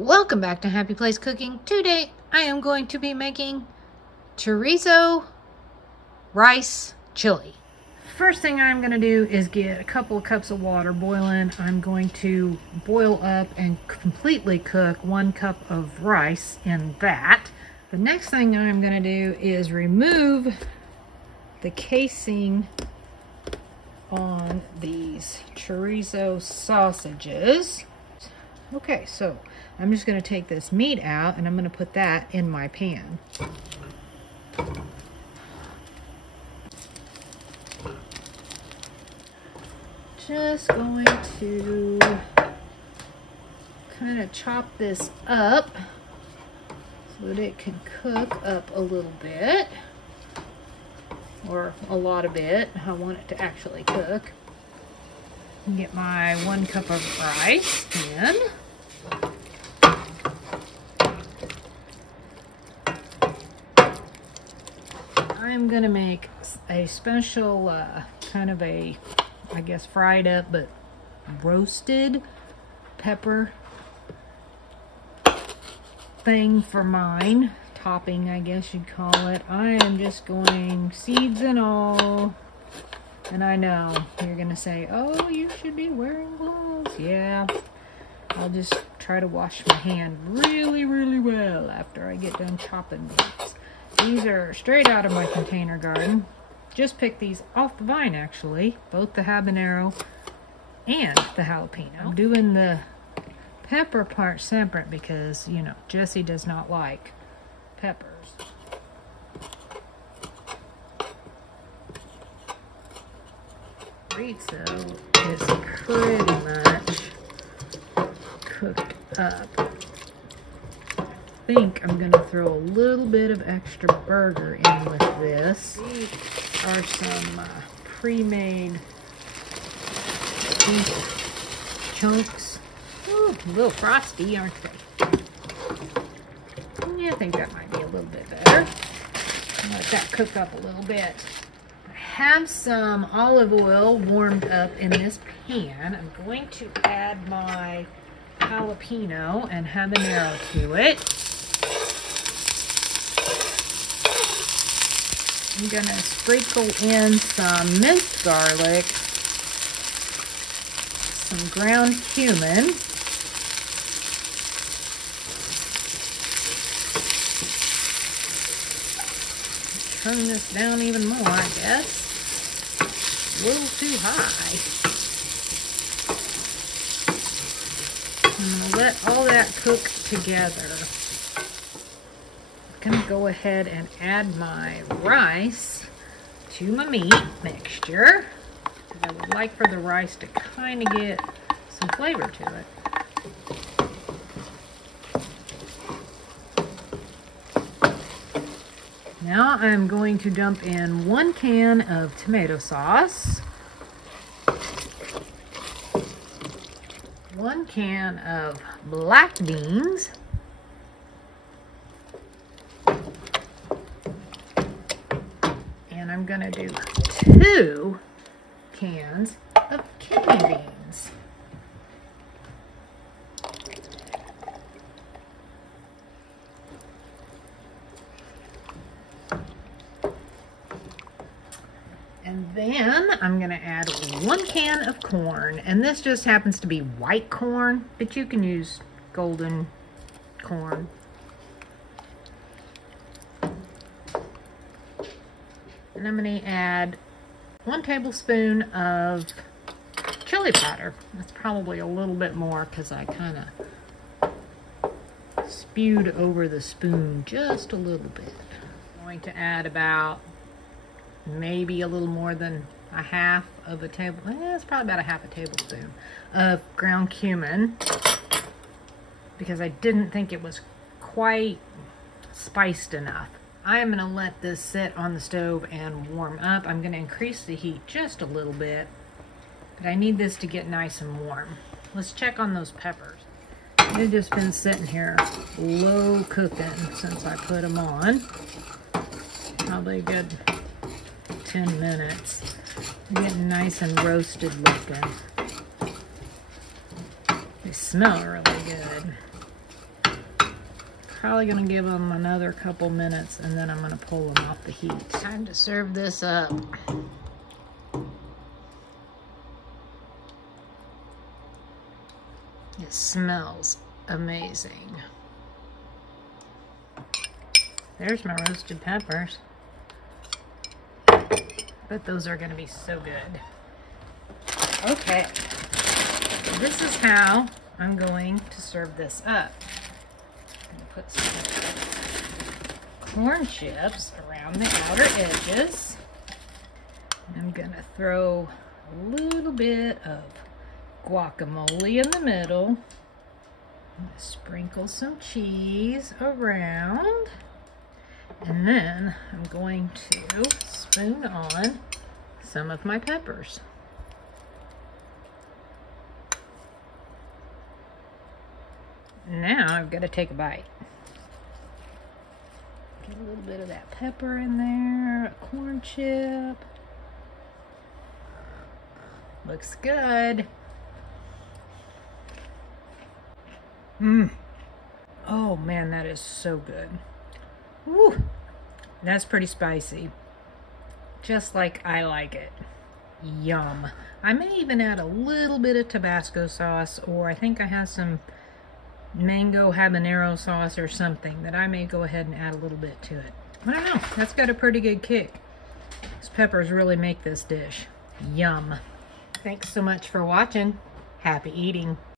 Welcome back to Happy Place Cooking. Today I am going to be making chorizo rice chili. First thing I'm going to do is get a couple of cups of water boiling. I'm going to boil up and completely cook 1 cup of rice in that. The next thing I'm going to do is remove the casing on these chorizo sausages. Okay, so I'm just going to take this meat out and I'm going to put that in my pan. Just going to kind of chop this up so that it can cook up a little bit, or a lot of it. I want it to actually cook. Get my 1 cup of rice in. I'm gonna make a special kind of a, I guess, fried up but roasted pepper thing for mine. Topping, I guess you'd call it. I am just going seeds and all. And I know you're gonna say, oh, you should be wearing gloves. Yeah, I'll just try to wash my hand really, really well after I get done chopping these. These are straight out of my container garden. Just picked these off the vine, actually. Both the habanero and the jalapeno. I'm doing the pepper part separate because, you know, Jessie does not like peppers. Chorizo is pretty much cooked up. I think I'm going to throw a little bit of extra burger in with this. These are some pre-made beef chunks. Ooh, a little frosty, aren't they? Yeah, I think that might be a little bit better. Let that cook up a little bit. I have some olive oil warmed up in this pan. I'm going to add my jalapeno and habanero to it. I'm going to sprinkle in some minced garlic, some ground cumin, turn this down even more, I guess. A little too high. I'm going to let all that cook together. I'm going to go ahead and add my rice to my meat mixture. I would like for the rice to kind of get some flavor to it. Now I'm going to dump in 1 can of tomato sauce, 1 can of black beans, and I'm going to do 2 cans of kidney beans. And then I'm going to add 1 can of corn, and this just happens to be white corn, but you can use golden corn. And I'm going to add 1 tablespoon of chili powder. That's probably a little bit more because I kind of spewed over the spoon just a little bit. I'm going to add about maybe a little more than a half of a it's probably about a half a tablespoon of ground cumin because I didn't think it was quite spiced enough. I am going to let this sit on the stove and warm up. I'm going to increase the heat just a little bit, but I need this to get nice and warm. Let's check on those peppers. They've just been sitting here low cooking since I put them on. Probably a good 10 minutes. They're getting nice and roasted looking. They smell really good. Probably gonna give them another couple minutes and then I'm gonna pull them off the heat. Time to serve this up. It smells amazing. There's my roasted peppers. But those are gonna be so good. Okay, so this is how I'm going to serve this up. I'm gonna put some corn chips around the outer edges. And I'm gonna throw a little bit of guacamole in the middle. I'm gonna sprinkle some cheese around. And then I'm going to spoon on some of my peppers. Now I've got to take a bite. Get a little bit of that pepper in there, a corn chip. Looks good. Oh man, that is so good. Woo! That's pretty spicy. Just like I like it. Yum. I may even add a little bit of Tabasco sauce, or I think I have some mango habanero sauce or something that I may go ahead and add a little bit to it. I don't know. That's got a pretty good kick. These peppers really make this dish. Yum. Thanks so much for watching. Happy eating.